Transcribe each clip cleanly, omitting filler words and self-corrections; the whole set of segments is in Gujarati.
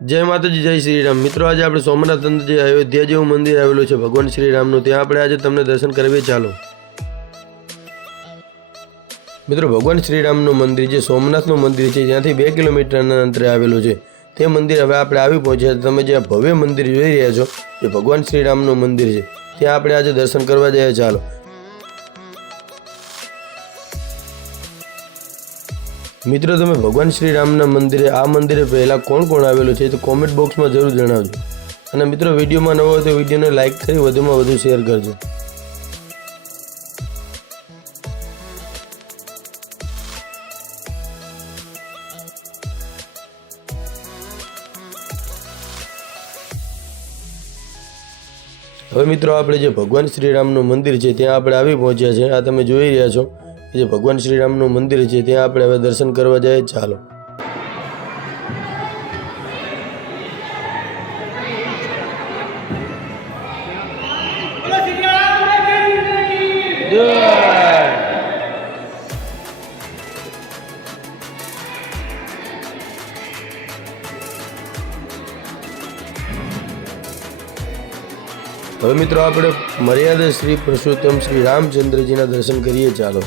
जय माताजी जय श्री राम। मित्रों आज આપણે સોમનાથ અંદર જે અયોધ્યા જેવું મંદિર આવેલું છે ભગવાન શ્રી રામનું, ત્યાં આપણે આજે તમને દર્શન કરવી ચાલો। મિત્રો ભગવાન શ્રી રામનું મંદિર જે સોમનાથનું મંદિર છે ત્યાંથી 2 કિલોમીટરના અંતરે આવેલું છે। તે મંદિર હવે આપણે આવી પહોંચ્યા। તમે જે ભવ્ય મંદિર જોઈ રહ્યા છો જે ભગવાન શ્રી રામનું મંદિર છે ત્યાં આપણે આજે દર્શન કરવા જઈએ ચાલો। મિત્રો તમે ભગવાન શ્રી રામના મંદિરે આ મંદિરે પહેલાં કોણ કોણ આવેલું છે તો કોમેન્ટ બોક્સમાં જરૂર જણાવજો। અને મિત્રો વિડીયોમાં નવો હોય તો વિડીયોને લાઇક કરી વધુમાં વધુ શેર કરજો। હવે મિત્રો આપણે જે ભગવાન શ્રી રામનું મંદિર છે ત્યાં આપણે આવી પહોંચ્યા છે। આ તમે જોઈ રહ્યા છો જે ભગવાન શ્રી રામનું મંદિર છે ત્યાં આપણે હવે દર્શન કરવા જઈએ ચાલો। હવે મિત્રો આપણે મર્યાદા શ્રી પુરુષોત્તમ શ્રી રામચંદ્રજીના દર્શન કરીએ ચાલો।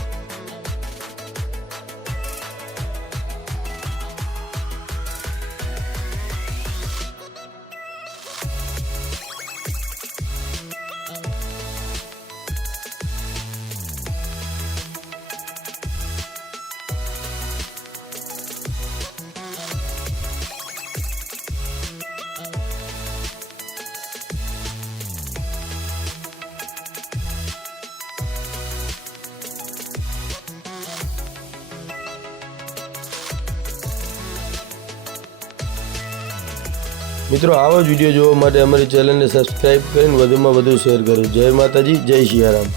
મિત્રો આવો જ વિડીયો જોવા માટે અમારી ચેનલને સબસ્ક્રાઇબ કરીને વધુમાં વધુ શેર કરો। જય માતાજી જય સિયારામ।